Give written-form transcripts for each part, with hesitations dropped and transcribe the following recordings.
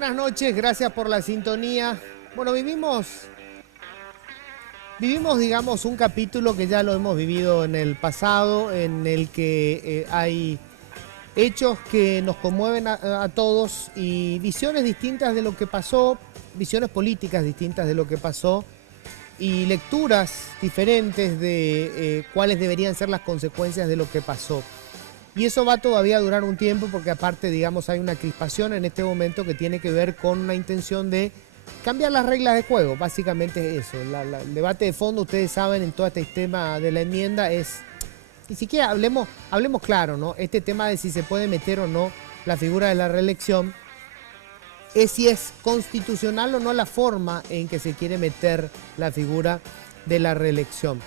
buenas noches, gracias por la sintonía. Bueno, vivimos, digamos, un capítulo que ya lo hemos vivido en el pasado, en el que hay hechos que nos conmueven a todos y visiones distintas de lo que pasó, visiones políticas distintas de lo que pasó y lecturas diferentes de cuáles deberían ser las consecuencias de lo que pasó. Y eso va todavía a durar un tiempo porque aparte, digamos, hay una crispación en este momento que tiene que ver con una intención de cambiar las reglas de juego. Básicamente es eso. El debate de fondo, ustedes saben, en todo este tema de la enmienda es... Ni siquiera hablemos claro, ¿no? Este tema de si se puede meter o no la figura de la reelección es si es constitucional o no la forma en que se quiere meter la figura de la reelección.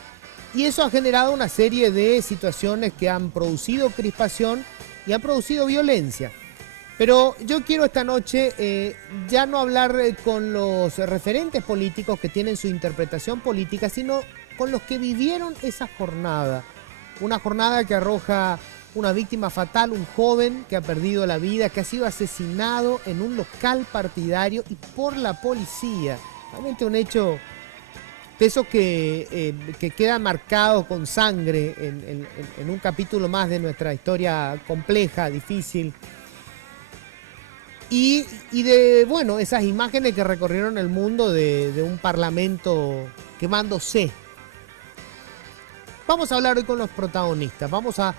Y eso ha generado una serie de situaciones que han producido crispación y han producido violencia. Pero yo quiero esta noche ya no hablar con los referentes políticos que tienen su interpretación política, sino con los que vivieron esa jornada. Una jornada que arroja una víctima fatal, un joven que ha perdido la vida, que ha sido asesinado en un local partidario y por la policía. Realmente un hecho de esos que queda marcado con sangre en un capítulo más de nuestra historia compleja, difícil. Y de, bueno, esas imágenes que recorrieron el mundo de un parlamento quemándose. Vamos a hablar hoy con los protagonistas, vamos a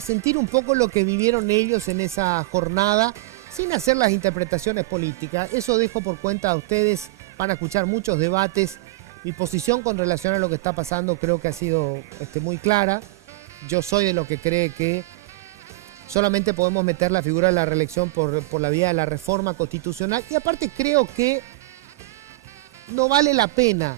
sentir un poco lo que vivieron ellos en esa jornada, sin hacer las interpretaciones políticas. Eso dejo por cuenta de ustedes, van a escuchar muchos debates. Mi posición con relación a lo que está pasando creo que ha sido muy clara. Yo soy de los que cree que solamente podemos meter la figura de la reelección por la vía de la reforma constitucional. Y aparte creo que no vale la pena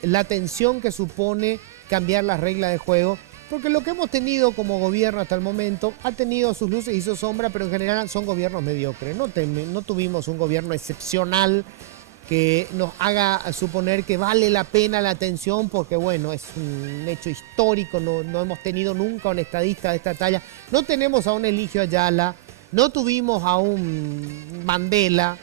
la tensión que supone cambiar las reglas de juego, porque lo que hemos tenido como gobierno hasta el momento ha tenido sus luces y sus sombras, pero en general son gobiernos mediocres. No tuvimos un gobierno excepcional que nos haga suponer que vale la pena la atención, porque bueno, es un hecho histórico, no hemos tenido nunca un estadista de esta talla, no tenemos a un Eligio Ayala, no tuvimos a un Mandela,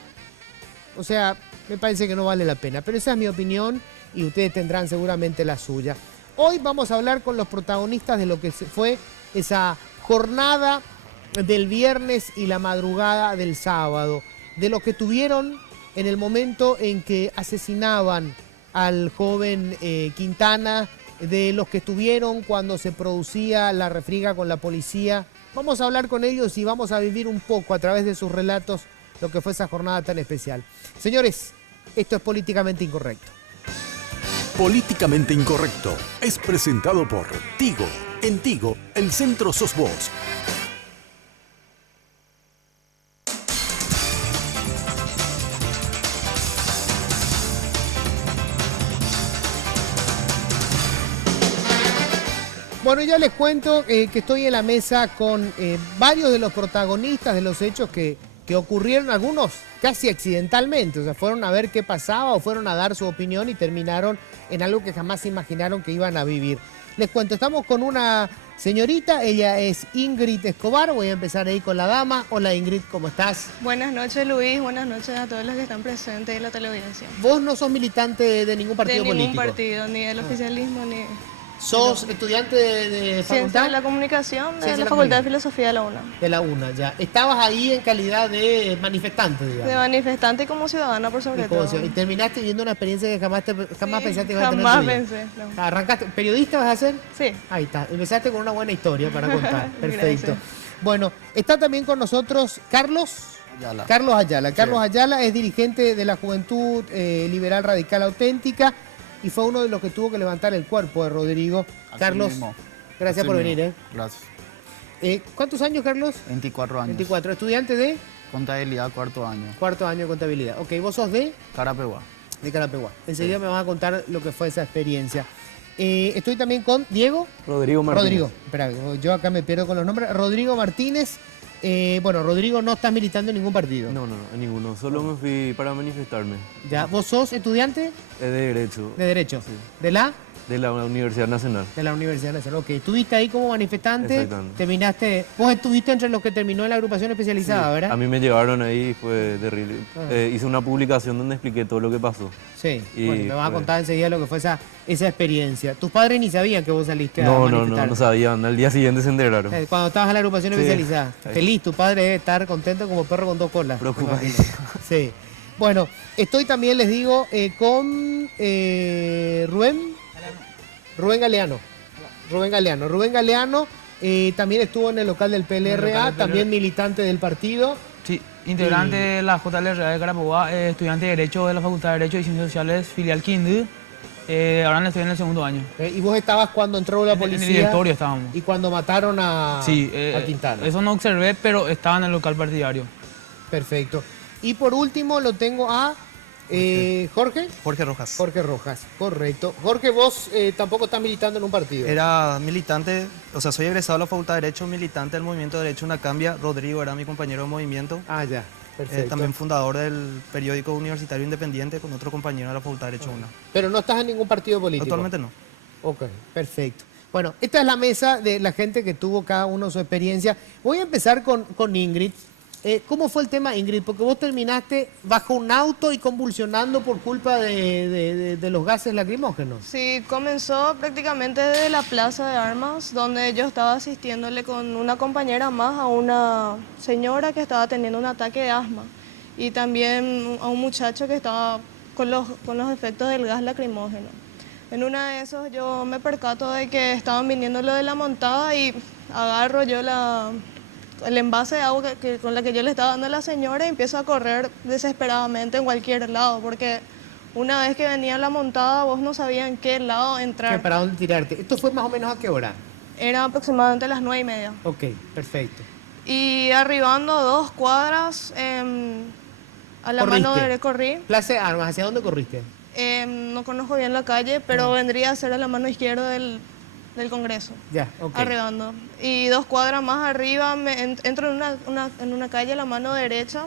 o sea, me parece que no vale la pena, pero esa es mi opinión y ustedes tendrán seguramente la suya. Hoy vamos a hablar con los protagonistas de lo que fue esa jornada del viernes y la madrugada del sábado, de lo que tuvieron en el momento en que asesinaban al joven Quintana, de los que estuvieron cuando se producía la refriega con la policía. Vamos a hablar con ellos y vamos a vivir un poco a través de sus relatos lo que fue esa jornada tan especial. Señores, esto es Políticamente Incorrecto. Políticamente Incorrecto es presentado por Tigo. En Tigo, el centro sos vos. Bueno, ya les cuento que estoy en la mesa con varios de los protagonistas de los hechos que ocurrieron, algunos casi accidentalmente, o sea, fueron a ver qué pasaba o fueron a dar su opinión y terminaron en algo que jamás se imaginaron que iban a vivir. Les cuento, estamos con una señorita, ella es Ingrid Escobar, voy a empezar ahí con la dama. Hola Ingrid, ¿cómo estás? Buenas noches Luis, buenas noches a todos los que están presentes en la televidencia. Vos no sos militante de ningún partido político. De ningún partido, ni del oficialismo, ni... ¿Sos estudiante de facultad? Ciencia de la Comunicación de la Facultad de Filosofía de la UNA. De la UNA, ya. Estabas ahí en calidad de manifestante, digamos. De manifestante y como ciudadana, por sobre todo. Y terminaste viviendo una experiencia que jamás pensaste que ibas a tener. Jamás pensé. No. ¿Arrancaste? ¿Periodista vas a ser? Sí. Ahí está. Empezaste con una buena historia para contar. Perfecto. Gracias. Bueno, está también con nosotros Carlos Ayala. Carlos Ayala. Carlos Ayala es dirigente de la Juventud Liberal Radical Auténtica y fue uno de los que tuvo que levantar el cuerpo de Rodrigo. Así Carlos, mismo. gracias por venir. Gracias. ¿Cuántos años, Carlos? 24 años. 24. ¿Estudiante de? Contabilidad, cuarto año. Cuarto año de contabilidad. Ok, ¿vos sos de? Carapeguá. De Carapeguá. Enseguida me vas a contar lo que fue esa experiencia. Estoy también con Diego. Rodrigo Martínez. Rodrigo, espera, yo acá me pierdo con los nombres. Rodrigo Martínez. Bueno, Rodrigo, no estás militando en ningún partido. No, en ninguno. Solo me fui para manifestarme. Ya, ¿vos sos estudiante? De Derecho. De Derecho. Sí. ¿De la? De la Universidad Nacional. De la Universidad Nacional. Ok, estuviste ahí como manifestante, Exactamente. terminaste, vos estuviste entre los que terminó en la agrupación especializada, Sí, ¿verdad? a mí me llevaron ahí y fue terrible. Ah. Hice una publicación donde expliqué todo lo que pasó. Sí, Y bueno, me vas a fue- contar enseguida lo que fue esa experiencia. ¿Tus padres ni sabían que vos saliste a No, manifestar? no sabían. Al día siguiente se enteraron. Cuando estabas en la agrupación Sí. especializada. Ahí. Feliz, tu padre debe estar contento como perro con dos colas. Preocupadísimo. Sí. Bueno, estoy también, les digo, con Rubén Galeano. Rubén Galeano también estuvo en el local del PLRA, también militante del partido. Sí, integrante de la JLRA de Carabobo, estudiante de Derecho de la Facultad de Derecho y Ciencias Sociales, filial Quindú. Ahora estoy en el segundo año. Y vos estabas cuando entró la En policía. el directorio estábamos. Y cuando mataron a Quintana. Eso no observé, pero estaba en el local partidario. Perfecto. Y por último lo tengo a Jorge. Jorge Rojas. Jorge Rojas, correcto. Jorge, vos tampoco estás militando en un partido. Era militante, o sea, soy egresado de la Facultad de Derecho, militante del Movimiento de Derecho Una Cambia. Rodrigo era mi compañero de movimiento. Ah, ya, perfecto. También fundador del periódico Universitario Independiente con otro compañero de la Facultad de Derecho Una. Pero no estás en ningún partido político. Actualmente no. Ok, perfecto. Bueno, esta es la mesa de la gente que tuvo cada uno su experiencia. Voy a empezar con Ingrid. ¿Cómo fue el tema, Ingrid? Porque vos terminaste bajo un auto y convulsionando por culpa de los gases lacrimógenos. Sí, comenzó prácticamente desde la plaza de armas, donde yo estaba asistiéndole con una compañera más a una señora que estaba teniendo un ataque de asma y también a un muchacho que estaba con los efectos del gas lacrimógeno. En una de esos yo me percato de que estaban viniendo lo de la montada y agarro yo el envase de agua con la que yo le estaba dando a la señora y empiezo a correr desesperadamente en cualquier lado, porque una vez que venía la montada vos no sabías en qué lado entrar. ¿Para dónde tirarte? ¿Esto fue más o menos a qué hora? Era aproximadamente las 9:30. Ok, perfecto. Y arribando 2 cuadras a la mano ¿Corriste? de corrí. Plaza de Armas, ¿hacia dónde corriste? No conozco bien la calle, pero vendría a ser a la mano izquierda del Congreso. Ya, ok. Arribando. Y 2 cuadras más arriba entro en una calle a la mano derecha,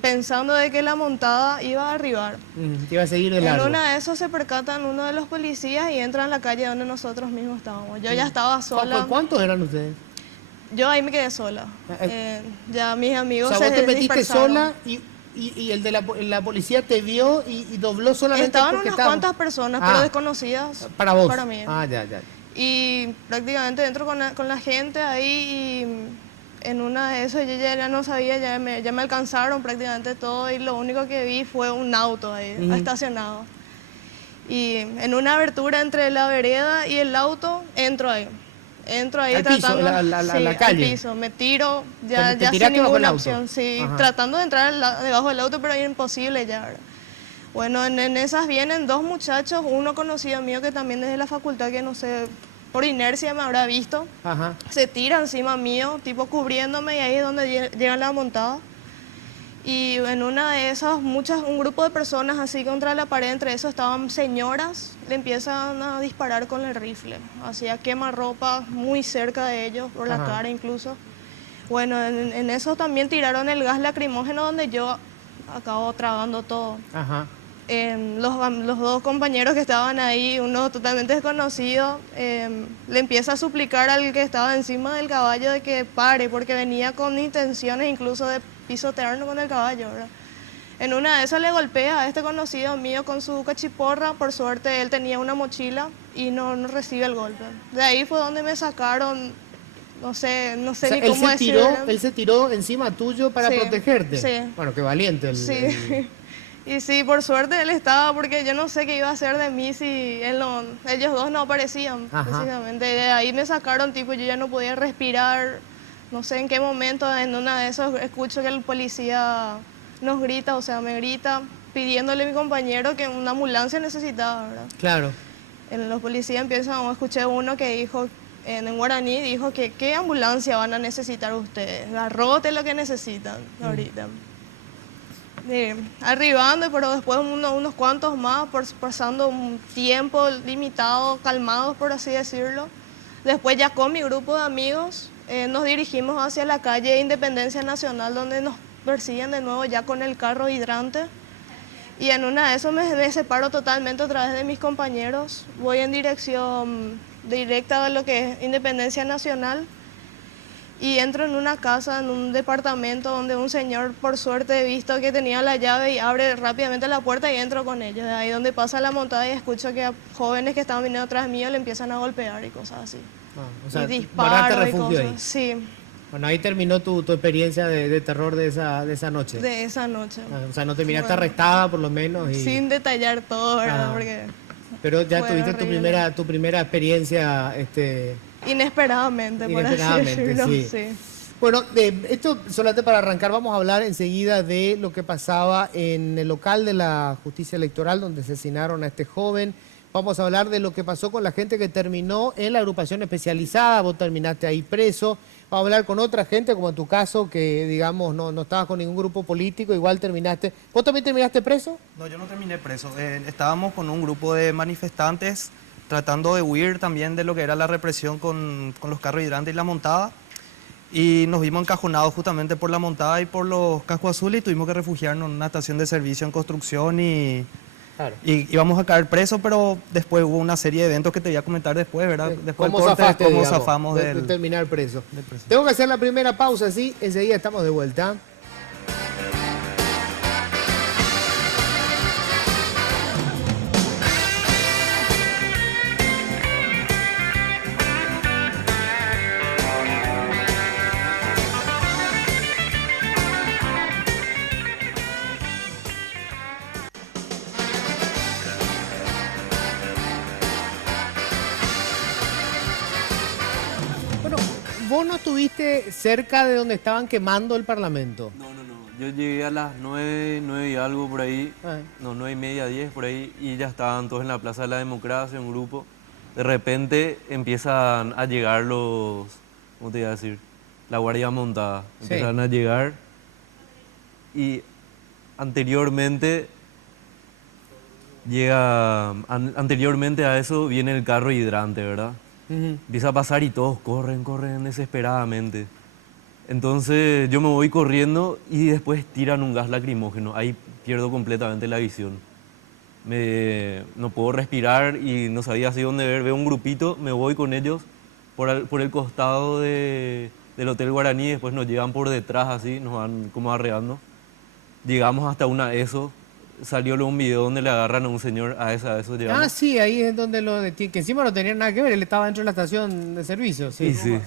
pensando de que la montada iba a arribar. Te iba a seguir de En largo. una de esos se percatan uno de los policías y entra en la calle donde nosotros mismos estábamos. Yo ya estaba sola. ¿Cuántos eran ustedes? Yo ahí me quedé sola. Ya mis O amigos sea, vos te metiste dispersaron. sola y el de la policía te vio y dobló solamente Estaban porque unas estaba... cuantas personas, Ah. pero desconocidas Para vos. para mí. Ah, ya. Y prácticamente entro con la gente ahí y en una de esas yo ya no sabía, ya me alcanzaron prácticamente todo y lo único que vi fue un auto ahí estacionado. Y en una abertura entre la vereda y el auto entro ahí. Al piso, tratando, la calle. al piso, me tiro, Te ya tiraste sin bajo el ninguna auto. opción, sí, Ajá. tratando de entrar debajo del auto, pero era imposible ya, ¿verdad? Bueno, en esas vienen 2 muchachos, uno conocido mío que también desde la facultad, que no sé, por inercia me habrá visto, Ajá. se tira encima mío, tipo cubriéndome, y ahí es donde llega la montada. Y en una de esas, un grupo de personas así contra la pared, entre esos estaban señoras, le empiezan a disparar con el rifle. Hacía quemarropa muy cerca de ellos, por la Ajá. cara incluso. Bueno, en eso también tiraron el gas lacrimógeno donde yo acabo tragando todo. Ajá. Los 2 compañeros que estaban ahí, uno totalmente desconocido, le empieza a suplicar al que estaba encima del caballo de que pare, porque venía con intenciones incluso de pisotearnos con el caballo, ¿verdad? En una de esas le golpea a este conocido mío con su cachiporra. Por suerte él tenía una mochila y no recibe el golpe. De ahí fue donde me sacaron, no sé O sea, ni cómo decirlo. él se tiró encima tuyo para Sí, protegerte. sí. Bueno, qué valiente. Sí. Y sí, por suerte él estaba, porque yo no sé qué iba a hacer de mí si ellos 2 no aparecían, Ajá. precisamente. De ahí me sacaron, tipo, yo ya no podía respirar. No sé en qué momento, en una de esos, escucho que el policía nos grita, o sea, me grita, pidiéndole a mi compañero que una ambulancia necesitaba, ¿verdad? Claro. Los policías empiezan, escuché uno que dijo, en guaraní, dijo que ¿qué ambulancia van a necesitar ustedes? Garrote lo que necesitan ahorita. Arribando, pero después unos cuantos más, pasando un tiempo limitado, calmados por así decirlo. Después ya con mi grupo de amigos nos dirigimos hacia la calle Independencia Nacional, donde nos persiguen de nuevo ya con el carro hidrante. Y en una de eso me separo totalmente otra vez de mis compañeros. Voy en dirección directa de lo que es Independencia Nacional. Y entro en una casa, en un departamento donde un señor, por suerte, he visto que tenía la llave y abre rápidamente la puerta y entro con ellos. De ahí donde pasa la montada y escucho que a jóvenes que estaban viniendo atrás mío le empiezan a golpear y cosas así. O sea, y guardaste disparos y refugio cosas. ahí. Sí, Bueno, ahí terminó tu experiencia de terror de esa noche. de esa noche. O sea, no terminaste Bueno. arrestada por lo menos. Sin detallar todo, ¿verdad? Ah. Porque Pero ya fue tuviste horrible. tu primera experiencia. Inesperadamente, por así Inesperadamente, decirlo. sí. Bueno, esto solamente para arrancar, vamos a hablar enseguida de lo que pasaba en el local de la justicia electoral donde asesinaron a este joven. Vamos a hablar de lo que pasó con la gente que terminó en la agrupación especializada, vos terminaste ahí preso. Vamos a hablar con otra gente, como en tu caso, que digamos no estabas con ningún grupo político, igual terminaste. ¿Vos también terminaste preso? No, yo no terminé preso. Estábamos con un grupo de manifestantes tratando de huir también de lo que era la represión con los carros hidrantes y la montada. Y nos vimos encajonados justamente por la montada y por los cascos azules y tuvimos que refugiarnos en una estación de servicio en construcción y íbamos a caer presos, pero después hubo una serie de eventos que te voy a comentar después, ¿verdad? Después ¿Cómo del corte, zafaste, cómo digamos, zafamos de terminar preso? Tengo que hacer la primera pausa, sí, enseguida estamos de vuelta. Bueno, vos no estuviste cerca de donde estaban quemando el Parlamento. No. Yo llegué a las 9 y algo por ahí. Ah. No, 9:30, 10 por ahí. Y ya estaban todos en la Plaza de la Democracia, un grupo. De repente empiezan a llegar ¿cómo te iba a decir? La guardia montada. Sí. Empiezan a llegar. Y anteriormente anteriormente a eso viene el carro hidrante, ¿verdad? Ujú. Empieza a pasar y todos corren desesperadamente. Entonces yo me voy corriendo y después tiran un gas lacrimógeno. Ahí pierdo completamente la visión. No puedo respirar y no sabía así dónde ver. Veo un grupito, me voy con ellos por el costado del Hotel Guaraní. Después nos llegan por detrás así, nos van como arreando. Llegamos hasta una ESO. Salió luego un video donde le agarran a un señor a eso llegamos. Ah, sí, ahí es donde lo detienen, que encima no tenía nada que ver, él estaba dentro de la estación de servicio. Sí, Sí.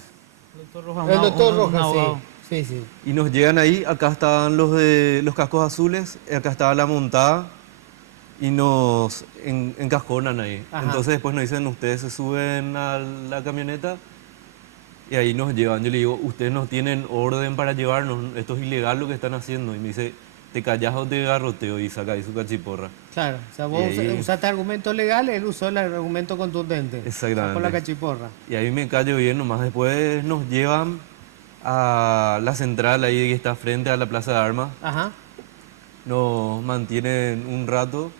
Doctor Rojas, El doctor un Rojas, abogado. sí. Sí. Y nos llegan ahí, acá estaban los de los cascos azules, acá estaba la montada y nos encajonan ahí. Ajá. Entonces después nos dicen, ustedes se suben a la camioneta y ahí nos llevan. Yo le digo, ustedes no tienen orden para llevarnos, esto es ilegal lo que están haciendo. Y me dice, te callás o te garroteo, y saca ahí su cachiporra. Claro, o sea, vos Y ahí- usaste argumentos legales, él usó el argumento contundente. Exactamente. Con la cachiporra. Y ahí me callo bien nomás. Después nos llevan a la central ahí que está frente a la Plaza de Armas. Ajá. Nos mantienen un rato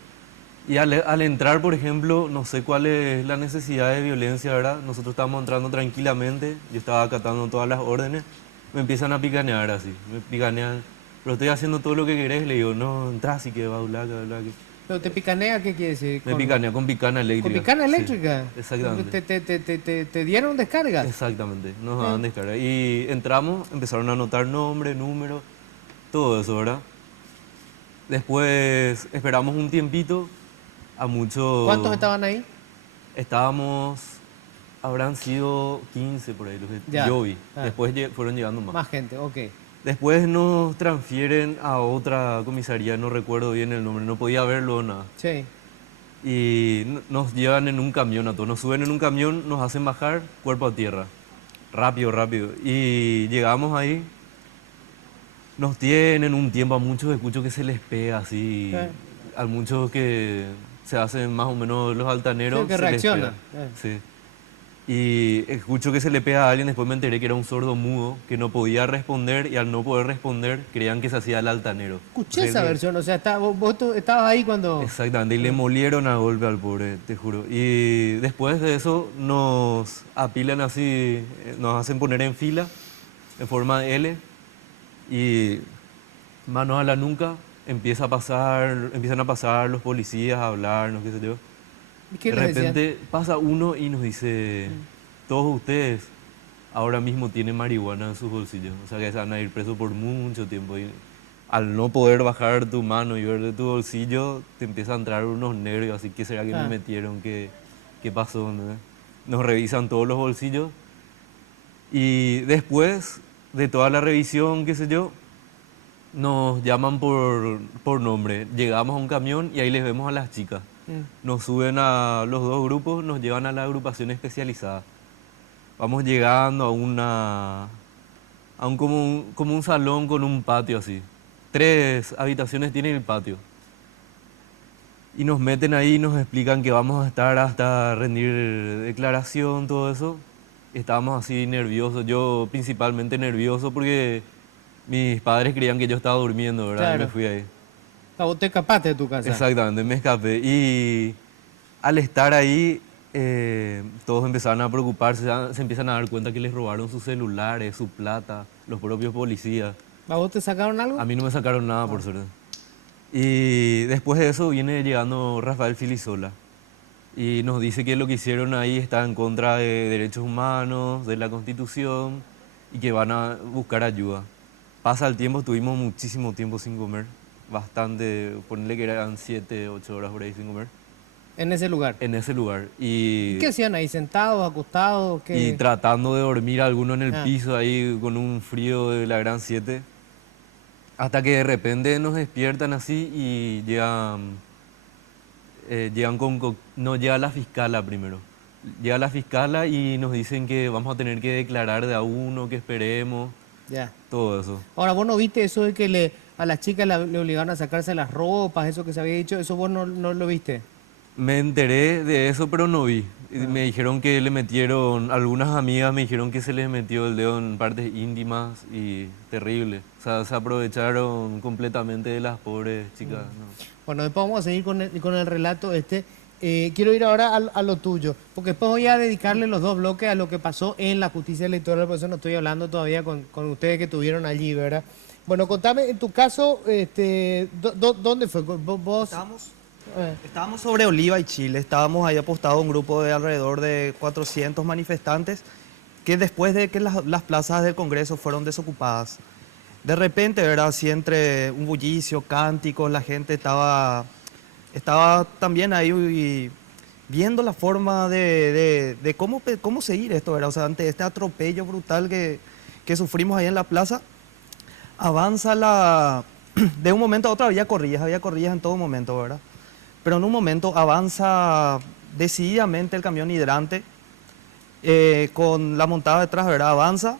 y al entrar, por ejemplo, no sé cuál es la necesidad de violencia, ¿verdad? Nosotros estábamos entrando tranquilamente, yo estaba acatando todas las órdenes, me empiezan a picanear así, me picanean, pero estoy haciendo todo lo que querés, le digo, no, entrás y que va a hablar, que... Pero te picanea, ¿qué quiere decir? Me picanea con picana eléctrica. ¿Con picana Sí, eléctrica? exactamente. ¿Te dieron descargas? Exactamente, nos daban descarga. Y entramos, empezaron a anotar nombre, número, todo eso, ¿verdad? Después esperamos un tiempito, a muchos... ¿Cuántos estaban ahí? Estábamos, habrán sido 15 por ahí, los que Ya. yo vi. Ah. Después fueron llegando más. Más gente, ok. Después nos transfieren a otra comisaría, no recuerdo bien el nombre, no podía verlo nada. Sí. Y nos llevan en un camión a todos, nos suben en un camión, nos hacen bajar cuerpo a tierra. Rápido. Y llegamos ahí, nos tienen un tiempo, a muchos escucho que se les pega así, a muchos que se hacen más o menos los altaneros. Sí, que se les reaccionan. pega. Sí. Y escucho que se le pega a alguien, después me enteré que era un sordo mudo, que no podía responder y al no poder responder creían que se hacía el altanero. Escuché O sea, esa que- versión, o sea, vos estabas ahí cuando... Exactamente, y le molieron a golpe al pobre, te juro. Y después de eso nos apilan así, nos hacen poner en fila, en forma de L, y manos a la nuca, empiezan a pasar los policías a hablarnos, qué sé yo. ¿Y qué De les decían? repente pasa uno y nos dice, todos ustedes ahora mismo tienen marihuana en sus bolsillos, o sea que se van a ir presos por mucho tiempo. Y al no poder bajar tu mano y ver de tu bolsillo, te empieza a entrar unos nervios, así que será que Ah. me metieron, qué pasó, ¿no? Nos revisan todos los bolsillos y después de toda la revisión, qué sé yo, nos llaman por nombre. Llegamos a un camión y ahí les vemos a las chicas. Nos suben a los dos grupos, nos llevan a la agrupación especializada. Vamos llegando a un como un salón con un patio así. 3 habitaciones tiene el patio. Y nos meten ahí y nos explican que vamos a estar hasta rendir declaración, todo eso. Estábamos así nerviosos, yo principalmente nervioso porque mis padres creían que yo estaba durmiendo, ¿verdad? Y Claro. me fui ahí. Vos te escapaste de tu casa. Exactamente, me escapé. Y al estar ahí, todos empezaron a preocuparse, se empiezan a dar cuenta que les robaron sus celulares, su plata, los propios policías. ¿A vos te sacaron algo? A mí no me sacaron nada, por suerte. Y después de eso viene llegando Rafael Filisola y nos dice que lo que hicieron ahí está en contra de derechos humanos, de la Constitución y que van a buscar ayuda. Pasa el tiempo, tuvimos muchísimo tiempo sin comer, bastante, ponerle que eran 7, 8 horas por ahí sin comer, En ese lugar. en ese lugar. ¿Y qué hacían ahí? ¿Sentados, acostados? ¿Qué? Y tratando de dormir alguno en el Ah. piso ahí con un frío de la gran 7. Hasta que de repente nos despiertan así y no llega la fiscala primero. Llega la fiscala y nos dicen que vamos a tener que declarar de a uno, que esperemos, Ya. todo eso. Ahora, ¿vos no viste eso de que a las chicas le obligaron a sacarse las ropas, eso que se había dicho? ¿Eso vos no lo viste? Me enteré de eso, pero no vi. Y me dijeron que le metieron, algunas amigas me dijeron que se les metió el dedo en partes íntimas y terrible. O sea, se aprovecharon completamente de las pobres chicas. ¿no? Bueno, después vamos a seguir con el relato este. Quiero ir ahora a lo tuyo, porque después voy a dedicarle los 2 bloques a lo que pasó en la justicia electoral, por eso no estoy hablando todavía con ustedes que estuvieron allí, ¿verdad? Bueno, contame, en tu caso, ¿dónde fue? ¿Vos? Estábamos sobre Oliva y Chile, estábamos ahí apostados un grupo de alrededor de 400 manifestantes que después de que las plazas del Congreso fueron desocupadas, de repente, ¿verdad? Así entre un bullicio, cánticos, la gente estaba también ahí y viendo la forma de cómo seguir esto, ¿verdad? O sea, ante este atropello brutal que sufrimos ahí en la plaza, avanza de un momento a otro había corrillas en todo momento, ¿verdad? Pero en un momento avanza decididamente el camión hidrante con la montada detrás, ¿verdad? Avanza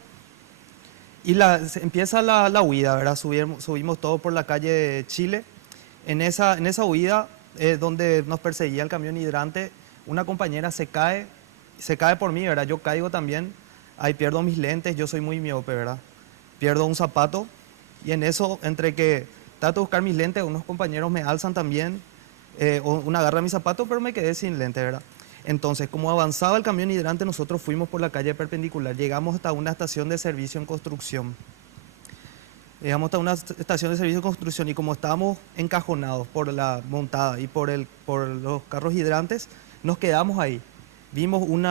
y empieza la huida, ¿verdad? Subimos todos por la calle de Chile. En esa huida donde nos perseguía el camión hidrante, una compañera se cae por mí, ¿verdad? Yo caigo también, ahí pierdo mis lentes, yo soy muy miope, ¿verdad? Pierdo un zapato y en eso, entre que trato de buscar mis lentes, unos compañeros me alzan también, una agarra mi zapato, pero me quedé sin lente, ¿verdad? Entonces, como avanzaba el camión hidrante, nosotros fuimos por la calle perpendicular, llegamos hasta una estación de servicio en construcción. Llegamos hasta una estación de servicio de construcción y como estábamos encajonados por la montada y por los carros hidrantes, nos quedamos ahí. Vimos un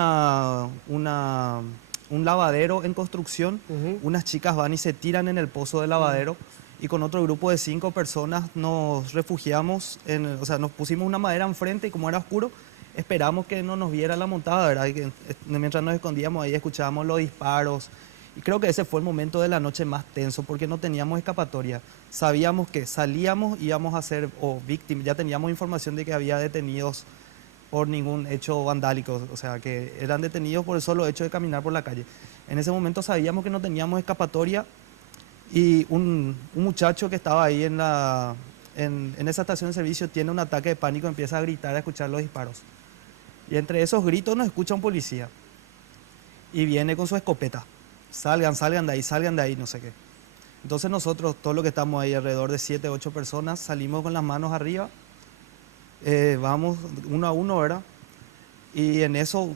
lavadero en construcción, unas chicas van y se tiran en el pozo del lavadero y con otro grupo de 5 personas nos refugiamos, o sea, nos pusimos una madera enfrente y como era oscuro, esperamos que no nos viera la montada, ¿verdad? Y que, mientras nos escondíamos ahí escuchábamos los disparos. Y creo que ese fue el momento de la noche más tenso porque no teníamos escapatoria. Sabíamos que salíamos, íbamos a ser víctimas, ya teníamos información de que había detenidos por ningún hecho vandálico, o sea, que eran detenidos por el solo hecho de caminar por la calle. En ese momento sabíamos que no teníamos escapatoria y un muchacho que estaba ahí en esa estación de servicio tiene un ataque de pánico, empieza a gritar, a escuchar los disparos. Y entre esos gritos nos escucha un policía y viene con su escopeta. Salgan de ahí, no sé qué. Entonces nosotros, todos los que estamos ahí, alrededor de 7, 8 personas, salimos con las manos arriba, vamos uno a uno, ¿verdad? Y en eso,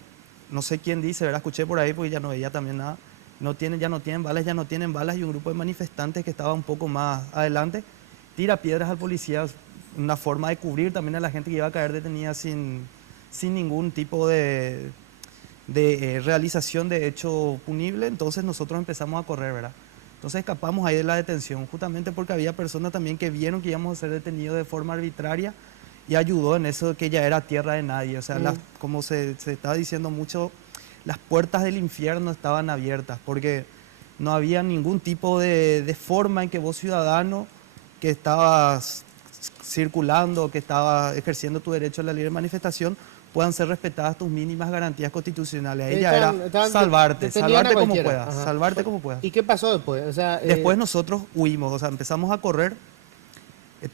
no sé quién dice, ¿verdad? Escuché por ahí porque ya no veía también nada. Ya no tienen balas, y un grupo de manifestantes que estaba un poco más adelante tira piedras al policía, una forma de cubrir también a la gente que iba a caer detenida sin ningún tipo de realización de hecho punible. Entonces nosotros empezamos a correr, ¿verdad? Entonces escapamos ahí de la detención, justamente porque había personas también que vieron que íbamos a ser detenidos de forma arbitraria y ayudó en eso de que ya era tierra de nadie. O sea, como se estaba diciendo mucho, las puertas del infierno estaban abiertas porque no había ningún tipo de forma en que vos, ciudadano, que estabas circulando, que estabas ejerciendo tu derecho a la libre manifestación, puedan ser respetadas tus mínimas garantías constitucionales. Ahí ya era salvarte como puedas, salvarte como puedas. ¿Y qué pasó después? O sea, después nosotros huimos, o sea, empezamos a correr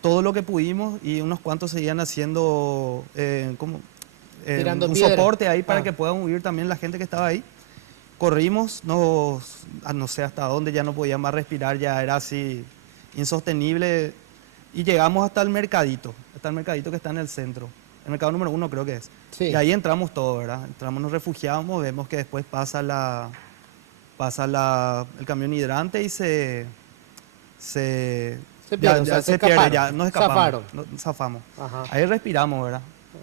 todo lo que pudimos y unos cuantos seguían haciendo tirando un piedra. soporte ahí para que puedan huir también la gente que estaba ahí. Corrimos, no sé hasta dónde, ya no podía más respirar, ya era así insostenible. Y llegamos hasta el mercadito que está en el centro. El mercado número 1 creo que es. Sí. Y ahí entramos todos, ¿verdad? Entramos, nos refugiamos, vemos que después pasa el camión hidrante y se pierde, ya nos escapamos. Zafamos. Ajá. Ahí respiramos, ¿verdad?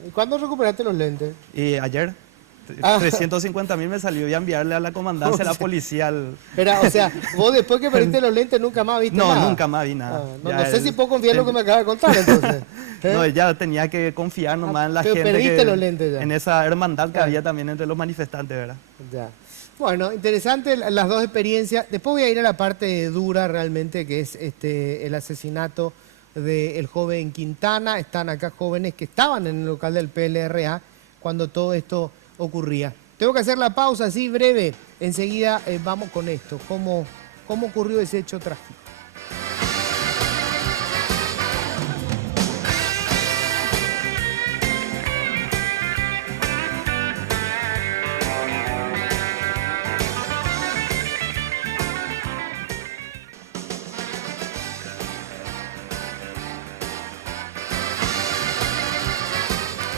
¿Y cuándo recuperaste los lentes? Y ayer, 350.000 me salió y a enviarle a la comandancia, a la policía. O sea, vos después que perdiste los lentes nunca más viste nada. No, nunca más vi nada. No sé si puedo confiar en lo que me acabas de contar, entonces. No, ya tenía que confiar nomás en la gente. Perdiste los lentes ya. En esa hermandad que había también entre los manifestantes, ¿verdad? Ya. Bueno, interesante las dos experiencias. Después voy a ir a la parte dura realmente, que es el asesinato del joven Quintana. Están acá jóvenes que estaban en el local del PLRA cuando todo esto ocurría. Tengo que hacer la pausa así breve. Enseguida vamos con esto. ¿Cómo ocurrió ese hecho trágico?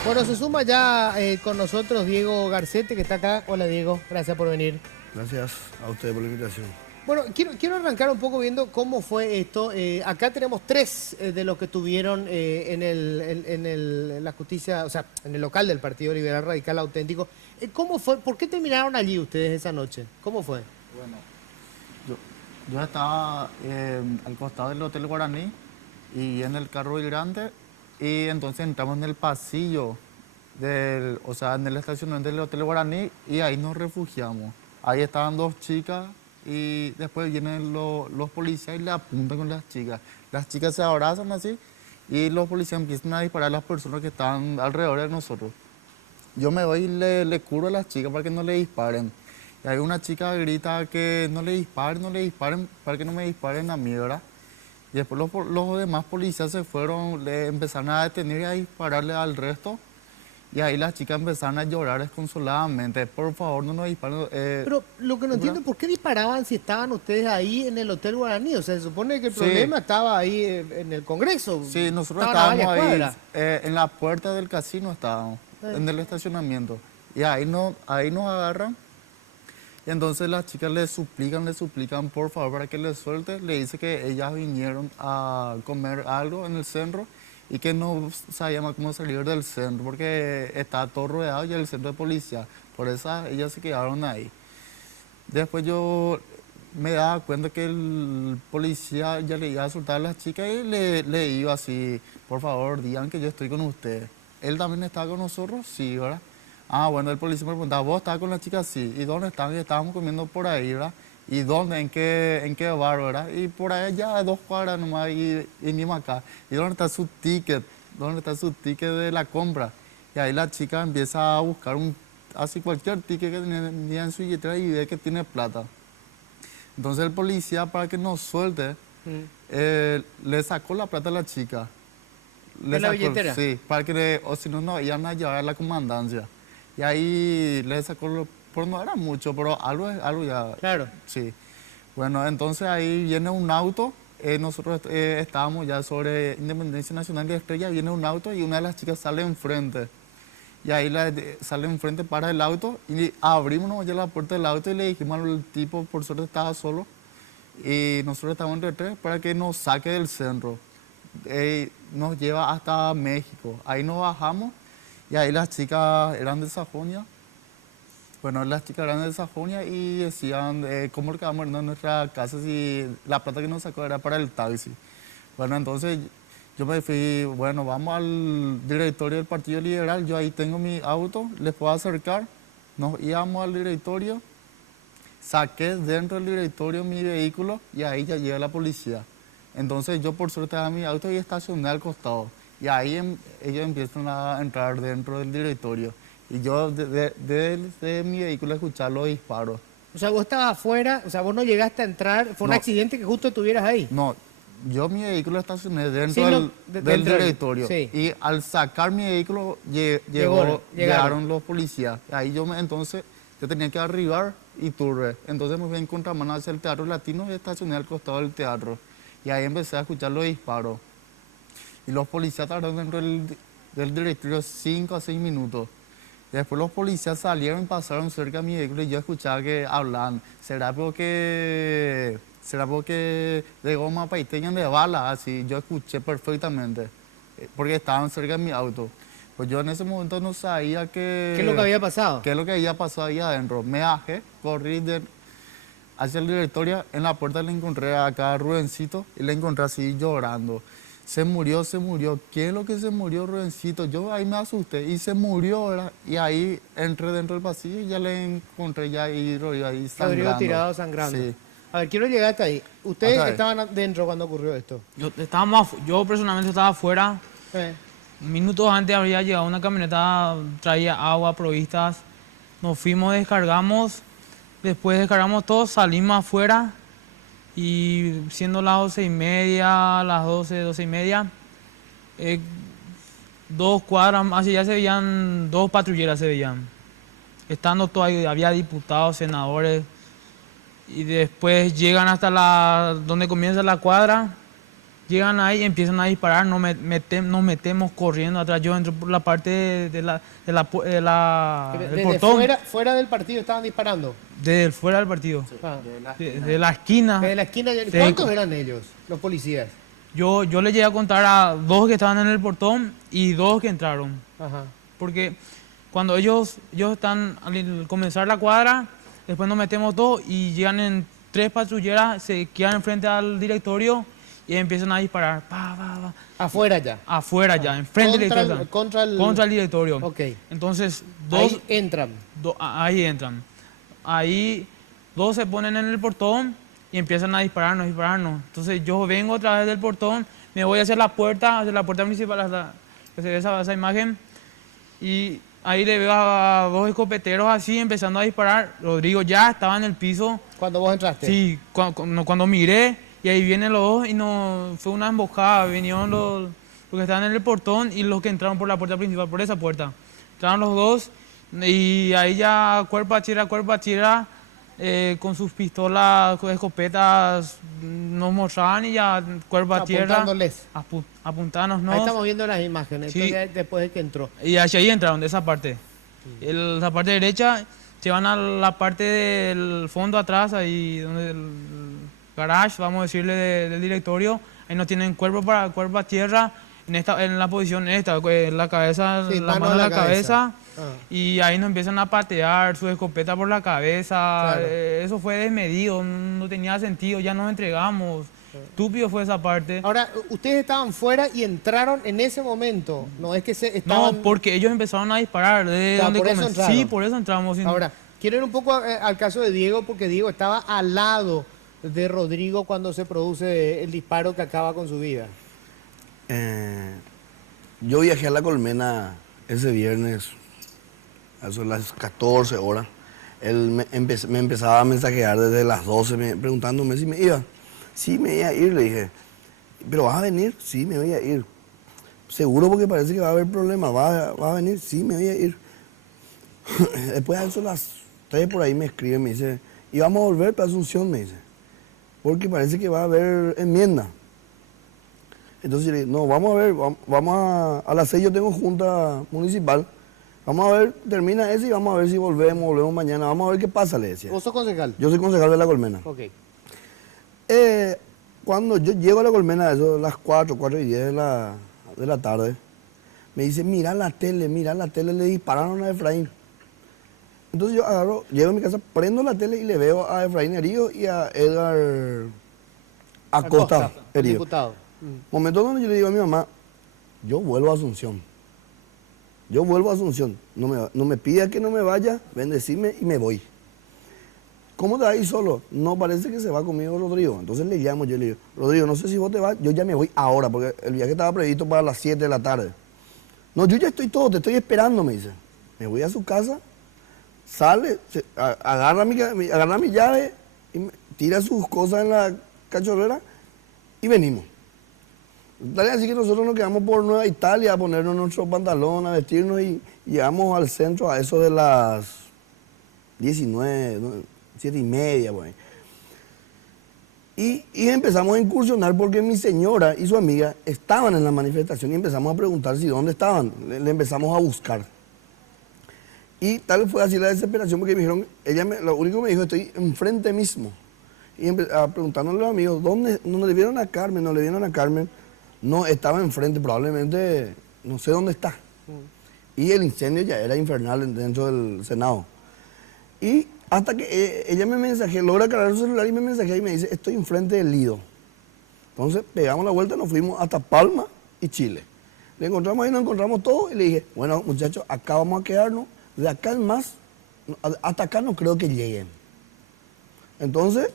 Bueno, se suma ya con nosotros Diego Garcete, que está acá. Hola Diego, gracias por venir. Gracias a ustedes por la invitación. Bueno, quiero arrancar un poco viendo cómo fue esto. Acá tenemos 3 de los que estuvieron en la justicia, o sea, en el local del Partido Liberal Radical Auténtico. ¿Cómo fue? ¿Por qué terminaron allí ustedes esa noche? ¿Cómo fue? Bueno, yo estaba al costado del Hotel Guaraní y en el carro hidrante, y entonces entramos en el pasillo o sea, en el estacionamiento del Hotel Guaraní, y ahí nos refugiamos. Ahí estaban 2 chicas y después vienen los policías y le apuntan con las chicas. Las chicas se abrazan así y los policías empiezan a disparar a las personas que estaban alrededor de nosotros. Yo me voy y le cubro a las chicas para que no le disparen. Y hay una chica que grita que no le disparen, para que no me disparen a mí, ¿verdad? Y después los demás policías se fueron, le empezaron a detener y a dispararle al resto. Y ahí las chicas empezaron a llorar desconsoladamente. Por favor, no nos disparen. Pero lo que no entiendo es por qué disparaban si estaban ustedes ahí en el Hotel Guaraní. O sea, se supone que el problema estaba ahí en el Congreso. Sí, nosotros estábamos ahí en la puerta del casino, estábamos, en el estacionamiento. Y ahí nos agarran. Y entonces las chicas le suplican por favor para que les suelte. Le dice que ellas vinieron a comer algo en el centro y que no sabían cómo salir del centro porque estaba todo rodeado y el centro de policía. Por eso ellas se quedaron ahí. Después yo me daba cuenta que el policía ya le iba a soltar a las chicas y le iba así, por favor, digan que yo estoy con ustedes. ¿Él también estaba con nosotros? Sí, ¿verdad? Ah, bueno, el policía me preguntaba, ¿vos estabas con las chicas? Sí. ¿Y dónde estaban? Y estábamos comiendo por ahí, ¿verdad? ¿Y dónde? ¿En qué bar, verdad? Y por ahí ya a 2 cuadras nomás y venimos acá. ¿Y dónde está su ticket? ¿Dónde está su ticket de la compra? Y ahí la chica empieza a buscar así cualquier ticket que tenía en su billetera y ve que tiene plata. Entonces el policía, para que nos suelte, le sacó la plata a la chica. ¿De la billetera? Sí, para que o si no, nos iban a llevar a la comandancia. Y ahí le sacó, pero no era mucho, pero algo ya. Claro. Sí. Bueno, entonces ahí viene un auto. Nosotros estábamos ya sobre Independencia Nacional y Estrella, viene un auto y una de las chicas sale enfrente. Y ahí sale enfrente para el auto y abrimos ya la puerta del auto y le dijimos al tipo, por suerte estaba solo, y nosotros estábamos entre 3 para que nos saque del centro. nos lleva hasta México. Ahí nos bajamos y ahí las chicas eran de Sajonia. Bueno, las chicas eran de Sajonia y decían cómo le quedamos en nuestra casa si la plata que nos sacó era para el taxi. Bueno, entonces yo me fui, bueno, vamos al directorio del Partido Liberal, yo ahí tengo mi auto, les puedo acercar. Nos íbamos al directorio, saqué dentro del directorio mi vehículo y ahí ya llega la policía. Entonces yo por suerte dejé mi auto y estacioné al costado. Y ahí ellos empiezan a entrar dentro del directorio. Y yo desde mi vehículo escuchar los disparos. O sea, vos estabas afuera, o sea, vos no llegaste a entrar, fue un accidente que justo estuvieras ahí. No, yo mi vehículo estacioné dentro del dentro directorio. Sí. Y al sacar mi vehículo llegaron los policías. Ahí entonces yo tenía que arribar Iturbe. Entonces me fui en contramano hacia el Teatro Latino y estacioné al costado del teatro. Y ahí empecé a escuchar los disparos. Y los policías tardaron dentro del directorio 5 a 6 minutos. Después los policías salieron y pasaron cerca de mi vehículo y yo escuchaba que hablaban. ¿Será porque de goma paiteña de bala? Así, yo escuché perfectamente, porque estaban cerca de mi auto. Pues yo en ese momento no sabía ¿Qué es lo que había pasado? ¿Qué es lo que había pasado ahí adentro? Me bajé, corrí hacia el directorio, en la puerta le encontré acá a Rubencito y le encontré así llorando. Se murió. ¿Qué es lo que se murió, Rubencito? Yo ahí me asusté y se murió, ¿verdad? Y ahí entré dentro del pasillo y ya le encontré ya ahí sangrando. Rodrigo tirado sangrando. Sí. A ver, quiero llegar hasta ahí. ¿Ustedes Hasta ahí. estaban dentro cuando ocurrió esto? Yo personalmente estaba afuera. Minutos antes habría llegado una camioneta, traía agua, provistas. Nos fuimos, descargamos. Después descargamos todo, salimos afuera. Y siendo las 12:30, las 12:30, 2 cuadras más allá se veían 2 patrulleras, se veían. Estando todo ahí, había diputados, senadores. Y después llegan hasta donde comienza la cuadra. Llegan ahí y empiezan a disparar, nos metemos corriendo atrás. Yo entro por la parte del portón. Fuera del partido estaban disparando. Desde fuera del partido. Sí. De la esquina. Desde la esquina. ¿Cuántos eran ellos, los policías? Yo le llegué a contar a 2 que estaban en el portón y 2 que entraron. Ajá. Porque cuando ellos están al comenzar la cuadra, después nos metemos todos y llegan en 3 patrulleras, se quedan enfrente al directorio y empiezan a disparar. Afuera ya. Afuera ya, enfrente del directorio. Contra el directorio. Ok. Entonces, Ahí entran. Ahí entran. Ahí 2 se ponen en el portón y empiezan a dispararnos. Entonces yo vengo otra vez del portón, me voy hacia la puerta principal, que se ve esa imagen, y ahí le veo a 2 escopeteros así empezando a disparar. Rodrigo ya estaba en el piso. ¿Cuando vos entraste? Sí, cuando miré, y ahí vienen los 2 y no fue una emboscada. Vinieron los que estaban en el portón y los que entraron por la puerta principal, por esa puerta. Entraron los 2 y ahí ya cuerpo a tierra, con sus pistolas, con escopetas, nos mostraban y ya cuerpo a tierra. Apuntándoles. Apuntándonos. Ahí estamos viendo las imágenes, Sí. después de que entró. Y hacia ahí entraron, de esa parte. La parte derecha, se van a la parte del fondo atrás, ahí donde el garage, vamos a decirle, del directorio. Ahí no tienen cuerpo a tierra, en la posición la cabeza, Sí, la mano en la cabeza. Ah. Y ahí nos empiezan a patear su escopeta por la cabeza. Claro. Eso fue desmedido, no tenía sentido, ya nos entregamos. Estúpido fue esa parte. Ahora, ustedes estaban fuera y entraron en ese momento. No es que estaban... No, porque ellos empezaron a disparar. Por eso entraron. Sí, por eso entramos. Ahora, quiero ir un poco al caso de Diego, porque Diego estaba al lado de Rodrigo cuando se produce el disparo que acaba con su vida. Yo viajé a La Colmena ese viernes, a eso las 14 horas. Él me empezaba a mensajear desde las 12, preguntándome si me iba. Sí, me iba a ir, le dije. ¿Pero vas a venir? Sí, me voy a ir. Seguro, porque parece que va a haber problemas. ¿Va a venir? Sí, me voy a ir. Después a eso las 3 por ahí me escribe, me dice, y vamos a volver para Asunción, me dice, porque parece que va a haber enmienda. Entonces yo le dije, no, vamos a ver, a las 6 yo tengo junta municipal, vamos a ver, termina ese y vamos a ver si volvemos mañana, vamos a ver qué pasa, le decía. ¿Vos sos concejal? Yo soy concejal de La Colmena. Ok. Cuando yo llego a la colmena, eso las 4:10 de la tarde, me dice, mira la tele, le dispararon a Efraín. Entonces yo agarro, llego a mi casa, prendo la tele y le veo a Efraín herido y a Edgar Acosta herido. Diputado. Momento donde yo le digo a mi mamá, yo vuelvo a Asunción. No me pida que no me vaya, bendecime y me voy. ¿Cómo te vas a ir solo? No, parece que se va conmigo Rodrigo. Entonces le llamo, yo le digo, Rodrigo, no sé si vos te vas, yo ya me voy ahora, porque el viaje estaba previsto para las 7 de la tarde. No, yo ya estoy todo, te estoy esperando, me dice. Me voy a su casa, sale, agarra mi llave, y tira sus cosas en la cachorrera y venimos. Dale, así que nosotros nos quedamos por Nueva Italia a ponernos nuestros pantalones, a vestirnos y llegamos al centro a eso de las 19, 7:30, pues. Y empezamos a incursionar porque mi señora y su amiga estaban en la manifestación y empezamos a preguntar si dónde estaban. Le empezamos a buscar. Y tal fue así la desesperación porque me dijeron, lo único que me dijo, estoy enfrente mismo. Y preguntándole a los amigos, ¿dónde le vieron a Carmen? ¿No le vieron a Carmen? No, estaba enfrente, probablemente, no sé dónde está. Y el incendio ya era infernal dentro del Senado. Y hasta que ella me mensajea, logra cargar su celular y me mensajea y me dice, estoy enfrente del Lido. Entonces pegamos la vuelta, nos fuimos hasta Palma y Chile. Le encontramos ahí, nos encontramos todos y le dije, bueno muchachos, acá vamos a quedarnos, de acá en más, hasta acá no creo que lleguen. Entonces,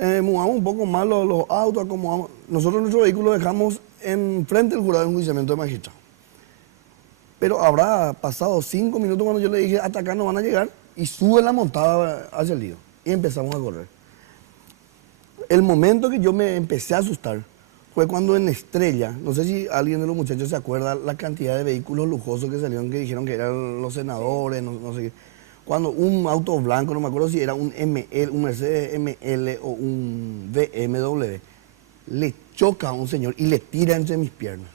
movamos un poco más los autos, acomodamos. Nosotros nuestro vehículo dejamos enfrente del jurado de enjuiciamiento de magistrado. Pero habrá pasado 5 minutos cuando yo le dije, hasta acá no van a llegar, y sube la montada hacia el Lido. Y empezamos a correr. El momento que yo me empecé a asustar fue cuando en Estrella, no sé si alguien de los muchachos se acuerda la cantidad de vehículos lujosos que salieron, que dijeron que eran los senadores, no sé qué. Cuando un auto blanco, no me acuerdo si era un Mercedes ML o un BMW, le choca a un señor y le tira entre mis piernas.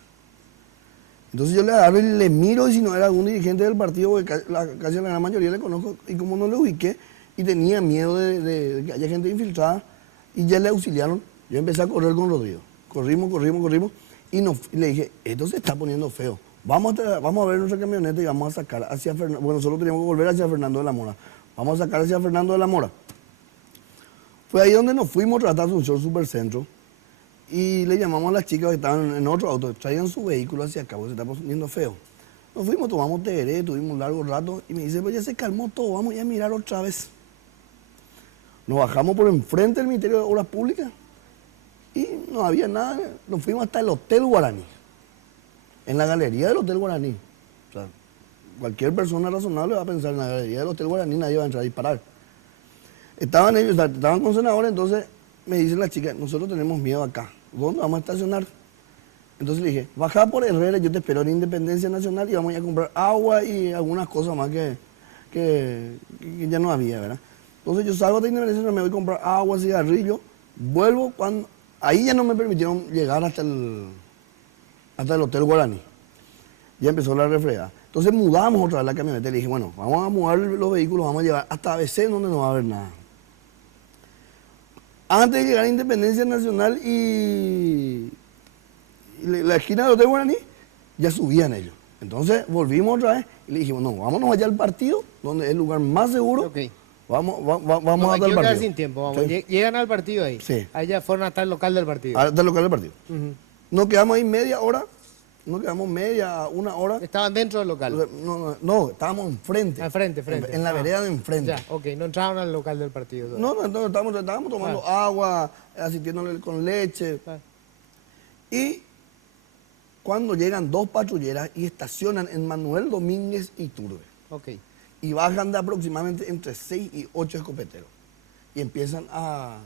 Entonces yo le agarro y le miro, y si no era algún dirigente del partido, porque casi la gran mayoría le conozco, y como no le ubiqué, y tenía miedo de que haya gente infiltrada, y ya le auxiliaron, yo empecé a correr con Rodrigo. Corrimos, y le dije, esto se está poniendo feo. Vamos a ver nuestra camioneta y vamos a sacar hacia Fernando. Bueno, nosotros teníamos que volver hacia Fernando de la Mora. Vamos a sacar hacia Fernando de la Mora. Fue ahí donde nos fuimos a tratar un show supercentro. Y le llamamos a las chicas que estaban en otro auto, traían su vehículo hacia acá, porque se está poniendo feo. Nos fuimos, tomamos tereré, tuvimos un largo rato, y me dice, pues ya se calmó todo, vamos ya a mirar otra vez. Nos bajamos por enfrente del Ministerio de Obras Públicas, y no había nada, nos fuimos hasta el Hotel Guaraní, en la galería del Hotel Guaraní. O sea, cualquier persona razonable va a pensar, en la galería del Hotel Guaraní nadie va a entrar a disparar. Estaban ellos, estaban con senadores, entonces me dicen las chicas, nosotros tenemos miedo acá, ¿dónde vamos a estacionar? Entonces le dije, baja por Herrera, yo te espero en Independencia Nacional y vamos a ir a comprar agua y algunas cosas más que ya no había, ¿verdad? Entonces yo salgo de Independencia Nacional, me voy a comprar agua, cigarrillo, vuelvo cuando... Ahí ya no me permitieron llegar hasta el Hotel Guaraní. Ya empezó la refregada. Entonces mudamos otra vez la camioneta y le dije, bueno, vamos a mudar los vehículos, vamos a llevar hasta ABC donde no va a haber nada. Antes de llegar a Independencia Nacional y la esquina del Hotel Guaraní, ya subían ellos. Entonces volvimos otra vez y le dijimos, no, vámonos allá al partido, donde es el lugar más seguro. Okay. Vamos hasta el partido. Sin tiempo, vamos. Sí. Llegan al partido ahí. Sí. Allá fueron hasta el local del partido. Hasta el local del partido. Nos quedamos ahí media hora, una hora. Estaban dentro del local. No, estábamos enfrente. Frente. En la vereda de enfrente. Ya, ok, no entraron al local del partido. No, entonces estábamos tomando agua, asistiéndole con leche. Y cuando llegan 2 patrulleras y estacionan en Manuel Domínguez y Turbe. Ok. Y bajan de aproximadamente entre 6 y 8 escopeteros. Y empiezan a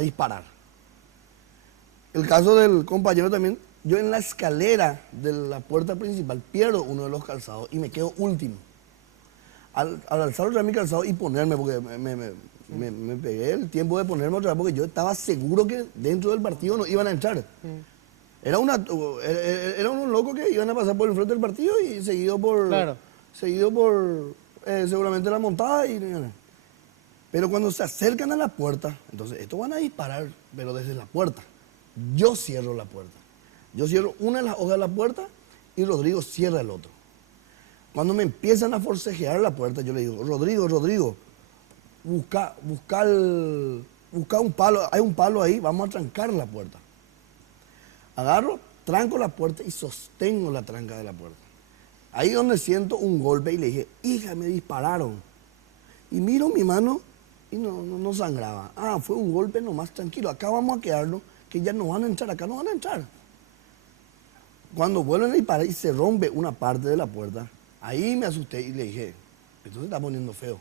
disparar. El caso del compañero también, yo en la escalera de la puerta principal pierdo uno de los calzados y me quedo último. Al alzar otra vez mi calzado y ponerme, porque me pegué el tiempo de ponerme otra vez, porque yo estaba seguro que dentro del partido no iban a entrar. Era unos locos que iban a pasar por el frente del partido y seguido por seguramente la montada. Pero cuando se acercan a la puerta, entonces estos van a disparar, pero desde la puerta. Yo cierro la puerta. Yo cierro una de las hojas de la puerta y Rodrigo cierra el otro. Cuando me empiezan a forcejear la puerta, yo le digo, Rodrigo, busca un palo, hay un palo ahí, vamos a trancar la puerta. Agarro, tranco la puerta y sostengo la tranca de la puerta. Ahí donde siento un golpe y le dije, hija, me dispararon. Y miro mi mano y no sangraba. Ah, fue un golpe nomás, tranquilo, acá vamos a quedarnos, que ya no van a entrar, acá no van a entrar. Cuando vuelven a disparar y se rompe una parte de la puerta, ahí me asusté y le dije, esto se está poniendo feo.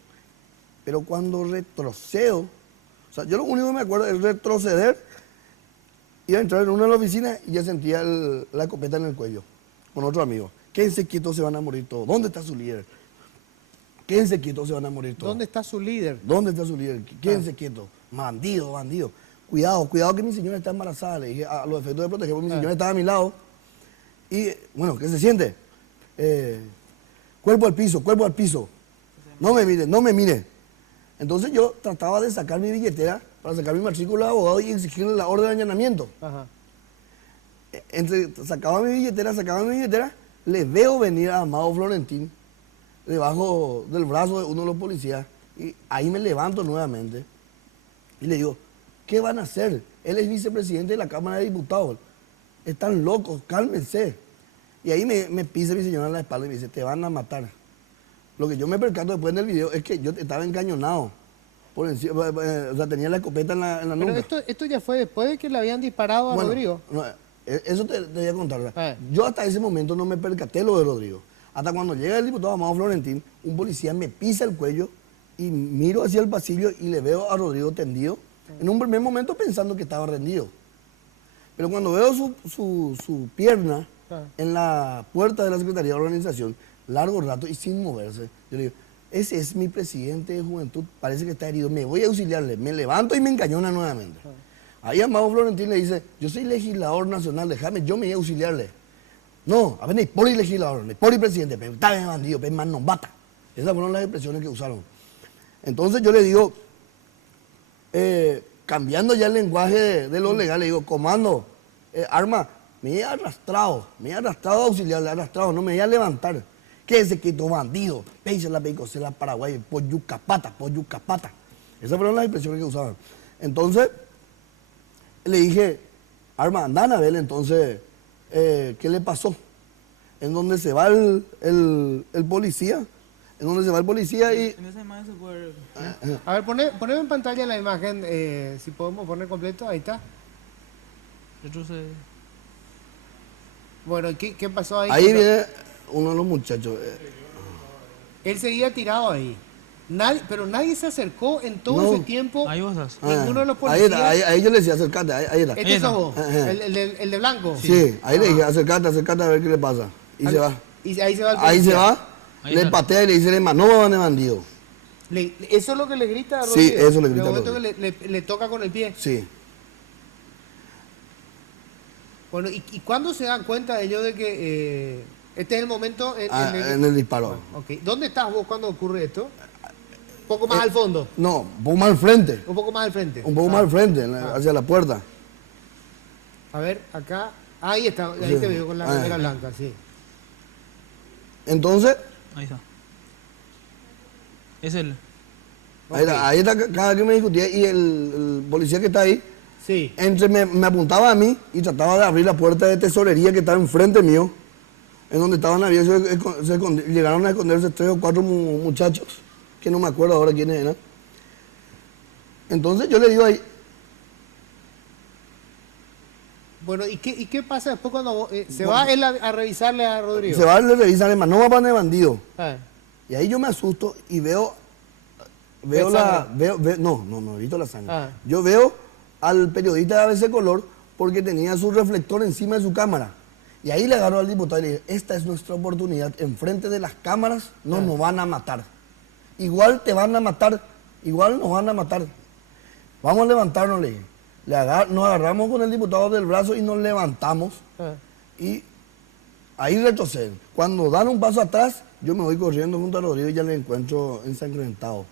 Pero cuando retrocedo, o sea, yo lo único que me acuerdo es retroceder, iba a entrar en una de las oficinas y ya sentía la escopeta en el cuello, con otro amigo. Quédense quietos, se van a morir todos. ¿Dónde está su líder? Quédense quietos, se van a morir todos. ¿Dónde está su líder? ¿Dónde está su líder? Quédense quietos. Bandido. Cuidado que mi señora está embarazada. Le dije a los efectos de proteger, porque mi señora estaba a mi lado. Y, bueno, ¿qué se siente? Cuerpo al piso. No me mire. Entonces yo trataba de sacar mi billetera para sacar mi matrícula de abogado y exigirle la orden de allanamiento. Ajá. Sacaba mi billetera, le veo venir a Amado Florentín debajo del brazo de uno de los policías y ahí me levanto nuevamente y le digo, ¿qué van a hacer? Él es vicepresidente de la Cámara de Diputados. Están locos, cálmense. Y ahí me pisa mi señora en la espalda y me dice, te van a matar. Lo que yo me percato después en el video es que yo estaba encañonado. Por encima, o sea, tenía la escopeta en la nuca. Pero esto ya fue después de que le habían disparado a Rodrigo. No, eso te voy a contar. Yo hasta ese momento no me percaté lo de Rodrigo. Hasta cuando llega el diputado Amado Florentín, un policía me pisa el cuello y miro hacia el pasillo y le veo a Rodrigo tendido. En un primer momento pensando que estaba rendido. Pero cuando veo su pierna en la puerta de la Secretaría de Organización, largo rato y sin moverse, yo le digo, ese es mi presidente de juventud, parece que está herido, me voy a auxiliarle. Me levanto y me encañona nuevamente. Ahí Amado Florentín le dice, yo soy legislador nacional, déjame, yo me voy a auxiliarle. No, a ver, ni por legislador, ni por presidente, pero está bien bandido, pero más no bata. Esas fueron las expresiones que usaron. Entonces yo le digo, cambiando ya el lenguaje de lo legal, le digo, comando, arma, me he arrastrado a auxiliarle, no me voy a levantar. Quédese quieto, bandido, peisa la peicosela Paraguay, poyucapata. Esas fueron las expresiones que usaban. Entonces, le dije, arma, anda Anabel, entonces, ¿qué le pasó? En donde se va el policía, y... En esa imagen se puede... A ver, poneme en pantalla la imagen, si podemos poner completo, ahí está. Bueno, ¿qué pasó ahí? Ahí viene uno de los muchachos. Él seguía tirado ahí. Pero nadie se acercó en todo ese tiempo. Ahí vos estás. Ninguno de los policías. Ahí yo le decía, acércate, ahí era. ¿Este sos vos? ¿El de blanco? Sí, ahí le dije, acércate a ver qué le pasa. Y se va. Y ahí se va el policía. Ahí se va, le patea y le dice, no me van de bandido. ¿Eso es lo que le grita a Rodrigo? Sí, eso le grita a Rodrigo. Le toca con el pie. Sí. Bueno, ¿y cuándo se dan cuenta ellos de que este es el momento? En el disparo. Okay. ¿Dónde estás vos cuando ocurre esto? ¿Un poco más al fondo? No, un poco más al frente. ¿Un poco más al frente? Un poco más al frente, hacia la puerta. A ver, acá. Ahí está, ahí te veo con la bandera blanca, sí. Entonces... Ahí está. Es él. Ahí está cada que me discutía y el policía que está ahí, sí. Me apuntaba a mí y trataba de abrir la puerta de tesorería que estaba enfrente mío, en donde estaban abiertos, llegaron a esconderse 3 o 4 muchachos, que no me acuerdo ahora quiénes eran. Entonces yo le digo ahí... Bueno, ¿y qué pasa después cuando se va él a revisarle a Rodrigo? Se va, le revisan, no va para de bandido. Y ahí yo me asusto y veo no he visto la sangre. Yo veo al periodista de ABC Color porque tenía su reflector encima de su cámara. Y ahí le agarró al diputado y le dije, esta es nuestra oportunidad, enfrente de las cámaras nos van a matar. Igual te van a matar, igual nos van a matar. Vamos a levantarnos, le dije. Nos agarramos con el diputado del brazo y nos levantamos. Y ahí retroceden. Cuando dan un paso atrás, yo me voy corriendo junto a Rodrigo y ya le encuentro ensangrentado.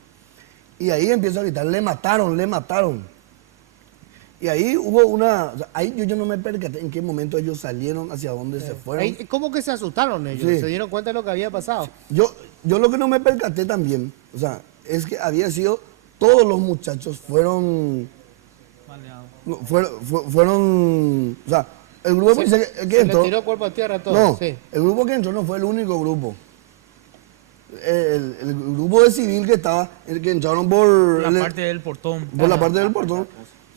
Y ahí empiezo a gritar, le mataron, le mataron. Y ahí hubo una... O sea, ahí yo no me percaté en qué momento ellos salieron, hacia dónde se fueron. Ahí, ¿cómo que se asustaron ellos? Sí. ¿Se dieron cuenta de lo que había pasado? Yo lo que no me percaté también, o sea, es que había sido... Todos los muchachos fueron... no, fueron... O sea, el grupo que Se entró... le tiró cuerpo a tierra a todos. No, Sí. el grupo que entró no fue el único grupo. El grupo de civil que estaba, el que entraron por La parte del portón. por la parte del portón,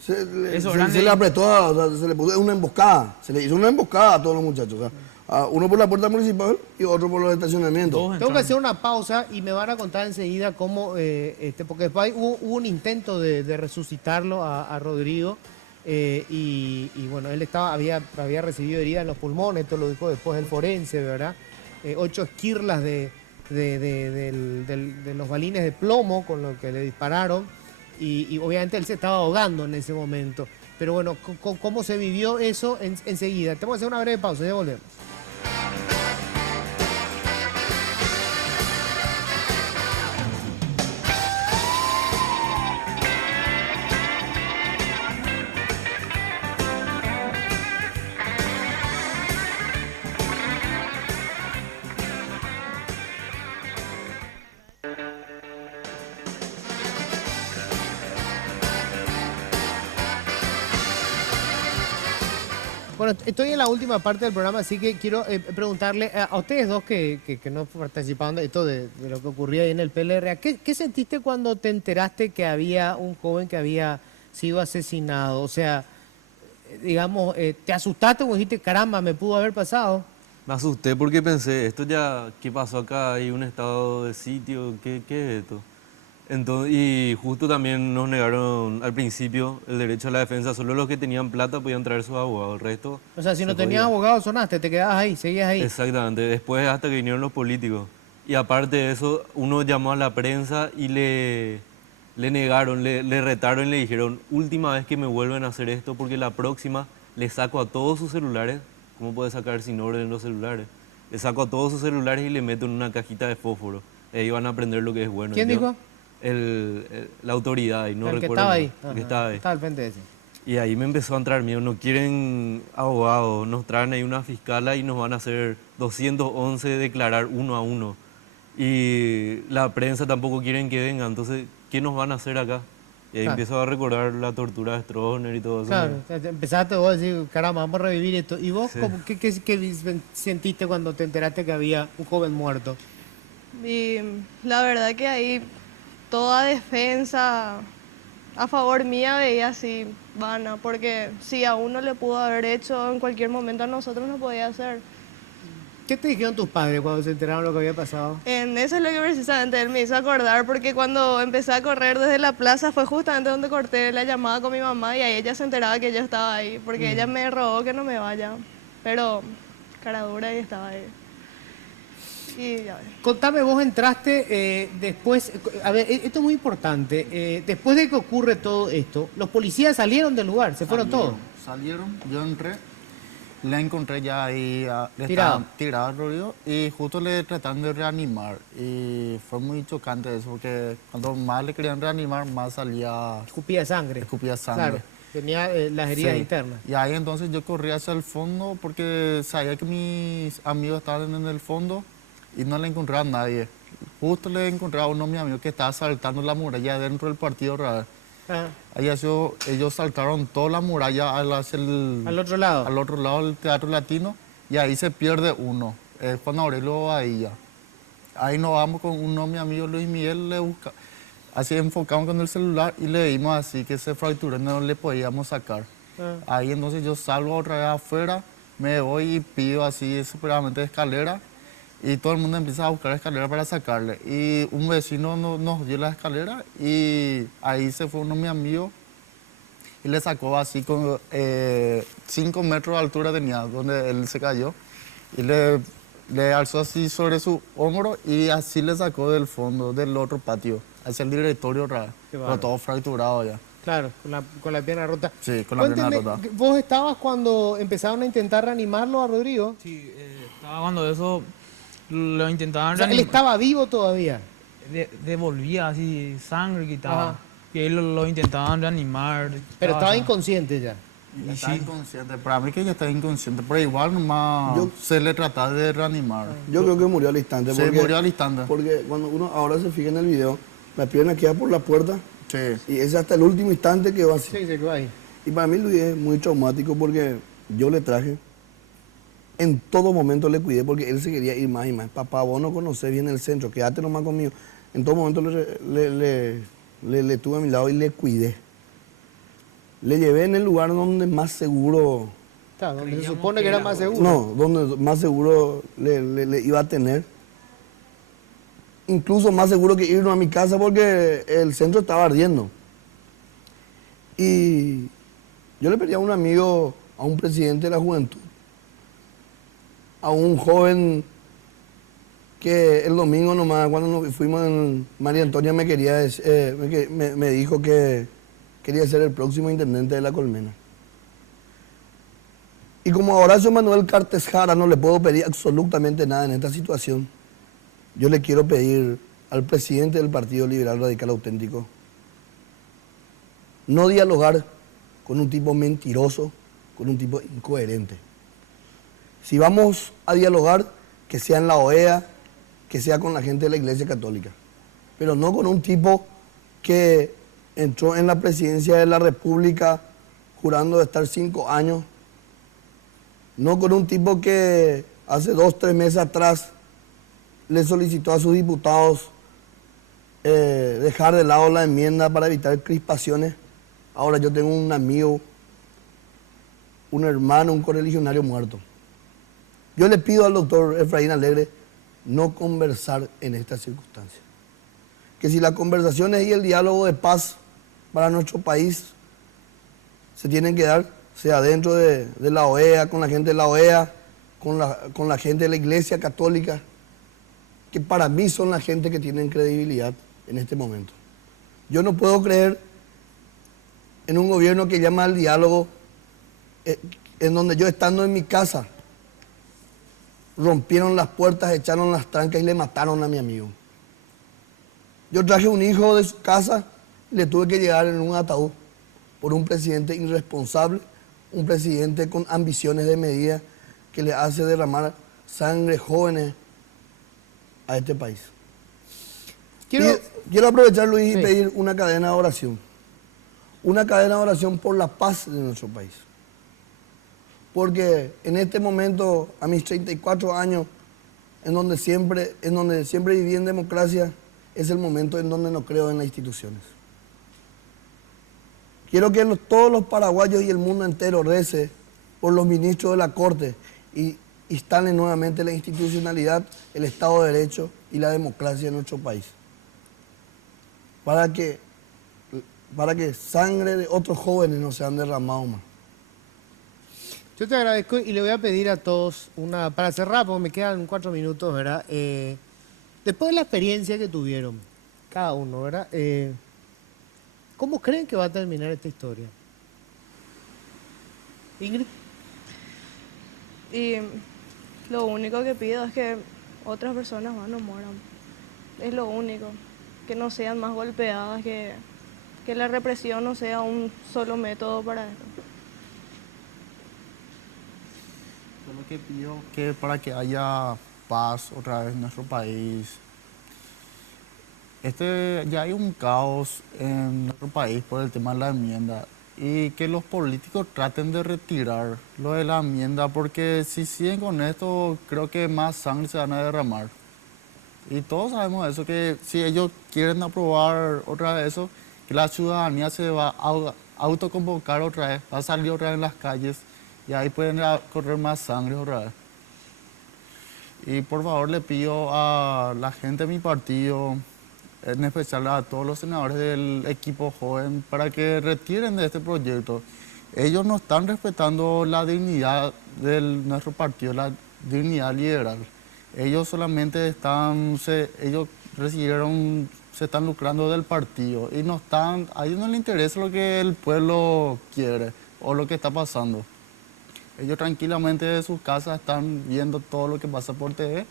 se le apretó, o sea, se le puso una emboscada, se le hizo una emboscada a todos los muchachos. O sea, a uno por la puerta municipal y otro por los estacionamientos. Tengo que hacer una pausa y me van a contar enseguida cómo, porque después hubo un intento de resucitarlo a Rodrigo y bueno, él había recibido heridas en los pulmones, esto lo dijo después el forense, ¿verdad? 8 esquirlas de los balines de plomo con lo que le dispararon y obviamente él se estaba ahogando en ese momento. Pero bueno, ¿cómo se vivió eso enseguida? Tenemos que hacer una breve pausa, ya volvemos. Bueno, estoy en la última parte del programa, así que quiero preguntarle a ustedes dos que no participaban de esto de lo que ocurría ahí en el PLRA. ¿Qué sentiste cuando te enteraste que había un joven que había sido asesinado? O sea, digamos, ¿te asustaste o dijiste, caramba, me pudo haber pasado? Me asusté porque pensé, esto ya, ¿qué pasó acá? ¿Hay un estado de sitio? ¿Qué es esto? Entonces, y justo también nos negaron al principio el derecho a la defensa. Solo los que tenían plata podían traer sus abogados. El resto... O sea, si no se tenías podía. abogado, sonaste, te quedabas ahí, seguías ahí. Exactamente. Después hasta que vinieron los políticos. Y aparte de eso, uno llamó a la prensa y le negaron, le retaron y le dijeron, última vez que me vuelven a hacer esto porque la próxima le saco a todos sus celulares. ¿Cómo puede sacar sin orden los celulares? Le saco a todos sus celulares y le meto en una cajita de fósforo. Ahí van a aprender lo que es bueno. ¿Quién dijo? La autoridad, y no el que recuerdo estaba el ahí. nombre, el Ajá, que estaba ahí. estaba al frente de ese. Y ahí me empezó a entrar miedo. No quieren abogados, nos traen ahí una fiscala y nos van a hacer 211 declarar uno a uno. Y la prensa tampoco quieren que venga, entonces, ¿qué nos van a hacer acá? Y ahí empiezo a recordar la tortura de Stroessner y todo eso. Claro, empezaste vos a decir, caramba, vamos a revivir esto. ¿Y vos Sí. qué sentiste cuando te enteraste que había un joven muerto? Y la verdad que ahí toda defensa a favor mía veía así vana, porque si a uno le pudo haber hecho en cualquier momento, a nosotros no podía hacer. ¿Qué te dijeron tus padres cuando se enteraron de lo que había pasado? Eso es lo que precisamente él me hizo acordar, porque cuando empecé a correr desde la plaza fue justamente donde corté la llamada con mi mamá y ahí ella se enteraba que yo estaba ahí, porque ella me rogó que no me vaya, pero cara dura y estaba ahí. Y ya ves. Contame, vos entraste después, a ver, esto es muy importante, después de que ocurre todo esto, los policías salieron del lugar, se fueron todos. Salieron, yo entré, le encontré ya ahí, le Tirado. estaba tirado Rodrigo, y justo le trataron de reanimar. Y fue muy chocante eso, porque cuando más le querían reanimar, más salía, Escupía sangre. escupía sangre. Claro, tenía las heridas Sí. internas. Y ahí entonces yo corrí hacia el fondo porque sabía que mis amigos estaban en el fondo y no le encontraba a nadie. Justo le encontraba a uno de mis amigos que estaba saltando la muralla dentro del partido otra vez. Ah, Ahí ellos saltaron toda la muralla hacia al otro lado. al otro lado del Teatro Latino y ahí se pierde uno, Juan Aurelio Badilla. Ahí nos vamos con uno de mis amigos, Luis Miguel, le busca, así enfocamos con el celular y le vimos así que se fracturó, no le podíamos sacar. Ah. Ahí entonces yo salgo otra vez afuera, me voy y pido así desesperadamente escalera y todo el mundo empieza a buscar escalera para sacarle. Y un vecino nos dio la escalera y ahí se fue uno de mis amigos y le sacó así con 5 metros de altura tenía donde él se cayó y le alzó así sobre su hombro y así le sacó del fondo del otro patio hacia el directorio otra vez, Qué pero bárbaro. todo fracturado ya. Claro, con la pierna rota. Sí, con la pierna Cuénteme, rota. ¿vos estabas cuando empezaron a intentar reanimarlo a Rodrigo? Sí, estaba cuando eso lo intentaban O sea, él reanimar. estaba vivo todavía. devolvía así sangre, quitaba. Ajá. Y ahí lo intentaban reanimar. Pero estaba así. inconsciente ya. Y está inconsciente, para mí que ya está inconsciente, pero igual nomás se le trata de reanimar. Yo creo que murió al instante. Se murió al instante. Porque cuando uno ahora se fija en el video, la pierna queda por la puerta Sí. y es hasta el último instante que va así. Sí, se quedó ahí. Y para mí Luis es muy traumático porque yo le traje, en todo momento le cuidé porque él se quería ir más y más. Papá, vos no conocés bien el centro, quédate nomás conmigo. En todo momento le tuve a mi lado y le cuidé. Le llevé en el lugar donde más seguro, Está, donde se supone que era más seguro. no, donde más seguro le iba a tener. Incluso más seguro que irnos a mi casa porque el centro estaba ardiendo. Y yo le pedí a un amigo, a un presidente de la juventud, a un joven que el domingo nomás, cuando nos fuimos en María Antonia, me dijo que quería ser el próximo intendente de La Colmena. Y como a Horacio Manuel Cartes Jara no le puedo pedir absolutamente nada en esta situación, yo le quiero pedir al presidente del Partido Liberal Radical Auténtico no dialogar con un tipo mentiroso, con un tipo incoherente. Si vamos a dialogar, que sea en la OEA, que sea con la gente de la Iglesia Católica, pero no con un tipo que entró en la presidencia de la República jurando de estar 5 años, no con un tipo que hace 2 o 3 meses atrás le solicitó a sus diputados dejar de lado la enmienda para evitar crispaciones. Ahora yo tengo un amigo, un hermano, un correligionario muerto. Yo le pido al doctor Efraín Alegre no conversar en estas circunstancias. Que si las conversaciones y el diálogo de paz para nuestro país se tienen que dar, sea dentro de la OEA, con la gente de la OEA, con la gente de la Iglesia Católica, que para mí son la gente que tienen credibilidad en este momento. Yo no puedo creer en un gobierno que llama al diálogo, en donde yo estando en mi casa, rompieron las puertas, echaron las trancas y le mataron a mi amigo. Yo traje un hijo de su casa y le tuve que llegar en un ataúd por un presidente irresponsable, un presidente con ambiciones de medida que le hace derramar sangre jóvenes a este país. Quiero aprovechar, Luis, y pedir una cadena de oración. Una cadena de oración por la paz de nuestro país. Porque en este momento, a mis 34 años, en donde siempre viví en democracia, es el momento en donde no creo en las instituciones. Quiero que todos los paraguayos y el mundo entero rece por los ministros de la Corte y instalen nuevamente la institucionalidad, el Estado de Derecho y la democracia en nuestro país. Para que sangre de otros jóvenes no sean derramados más. Yo te agradezco y le voy a pedir a todos para cerrar, porque me quedan 4 minutos, ¿verdad? Después de la experiencia que tuvieron, cada uno, ¿verdad? ¿Cómo creen que va a terminar esta historia? Ingrid. Y lo único que pido es que otras personas más no mueran. Es lo único. Que no sean más golpeadas, que la represión no sea un solo método para esto. Yo lo que pido que para que haya paz otra vez en nuestro país. Ya hay un caos en nuestro país por el tema de la enmienda y que los políticos traten de retirar lo de la enmienda porque si siguen con esto creo que más sangre se van a derramar. Y todos sabemos eso, que si ellos quieren aprobar otra vez eso, que la ciudadanía se va a autoconvocar otra vez, va a salir otra vez en las calles y ahí pueden correr más sangre otra vez. Y por favor le pido a la gente de mi partido, en especial a todos los senadores del equipo joven, para que retiren de este proyecto. Ellos no están respetando la dignidad de nuestro partido, la dignidad liberal. Ellos solamente ellos se están lucrando del partido y a ellos no les interesa lo que el pueblo quiere o lo que está pasando. Ellos tranquilamente de sus casas están viendo todo lo que pasa por TV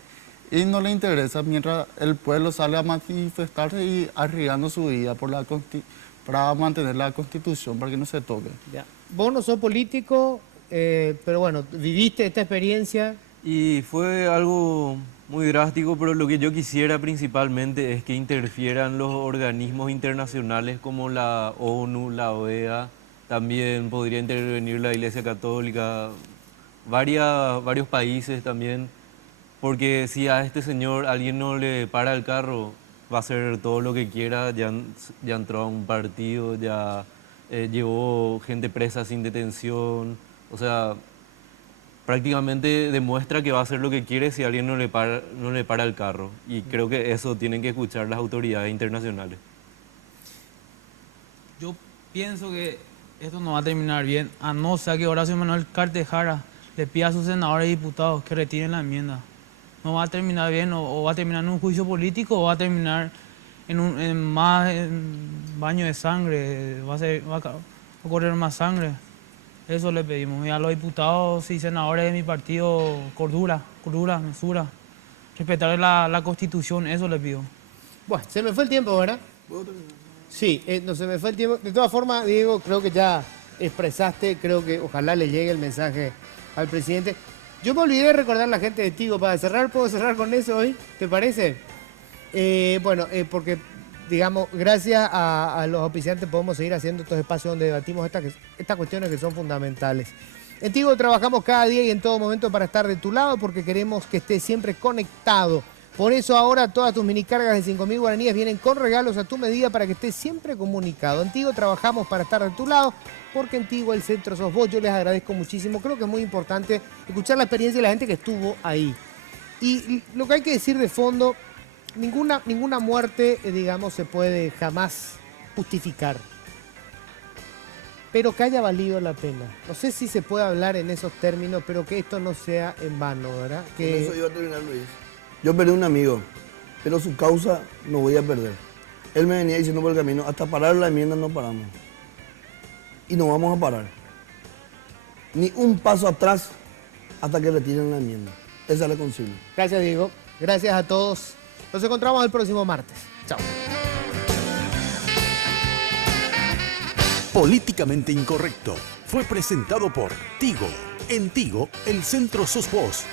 y no le interesa mientras el pueblo sale a manifestarse y arriesgando su vida para mantener la Constitución, para que no se toque. Ya. Vos no sos político, pero bueno, viviste esta experiencia. Y fue algo muy drástico, pero lo que yo quisiera principalmente es que interfieran los organismos internacionales como la ONU, la OEA, también podría intervenir la Iglesia Católica, varios países también, porque si a este señor alguien no le para el carro, va a hacer todo lo que quiera, ya entró a un partido, ya llevó gente presa sin detención, o sea, prácticamente demuestra que va a hacer lo que quiere si alguien no le para el carro. Y creo que eso tienen que escuchar las autoridades internacionales. Yo pienso que esto no va a terminar bien, a no ser que Horacio Manuel Cartejara le pida a sus senadores y diputados que retiren la enmienda. No va a terminar bien, o va a terminar en un juicio político, o va a terminar en baño de sangre, va a correr más sangre. Eso le pedimos. Y a los diputados y senadores de mi partido, cordura, mesura. Respetar la Constitución, eso le pido. Bueno, se me fue el tiempo, ¿verdad? Sí, no se me fue el tiempo. De todas formas, Diego, creo que ya expresaste, creo que ojalá le llegue el mensaje al presidente. Yo me olvidé de recordar a la gente de Tigo para cerrar. ¿Puedo cerrar con eso hoy? ¿Te parece? Porque, digamos, gracias a los auspiciantes podemos seguir haciendo estos espacios donde debatimos estas cuestiones que son fundamentales. En Tigo trabajamos cada día y en todo momento para estar de tu lado porque queremos que estés siempre conectado. Por eso ahora todas tus minicargas de 5.000 guaraníes vienen con regalos a tu medida para que estés siempre comunicado. En Tigo trabajamos para estar de tu lado porque en Tigo el centro sos vos. Yo les agradezco muchísimo. Creo que es muy importante escuchar la experiencia de la gente que estuvo ahí. Y lo que hay que decir de fondo, ninguna muerte, digamos, se puede jamás justificar. Pero que haya valido la pena. No sé si se puede hablar en esos términos, pero que esto no sea en vano, ¿verdad? Que... Con eso iba a terminar, Luis. Yo perdí un amigo, pero su causa no voy a perder. Él me venía diciendo por el camino, hasta parar la enmienda no paramos. Y no vamos a parar. Ni un paso atrás hasta que retiren la enmienda. Esa es la consigna. Gracias, Diego. Gracias a todos. Nos encontramos el próximo martes. Chao. Políticamente Incorrecto fue presentado por Tigo. En Tigo, el centro sos vos.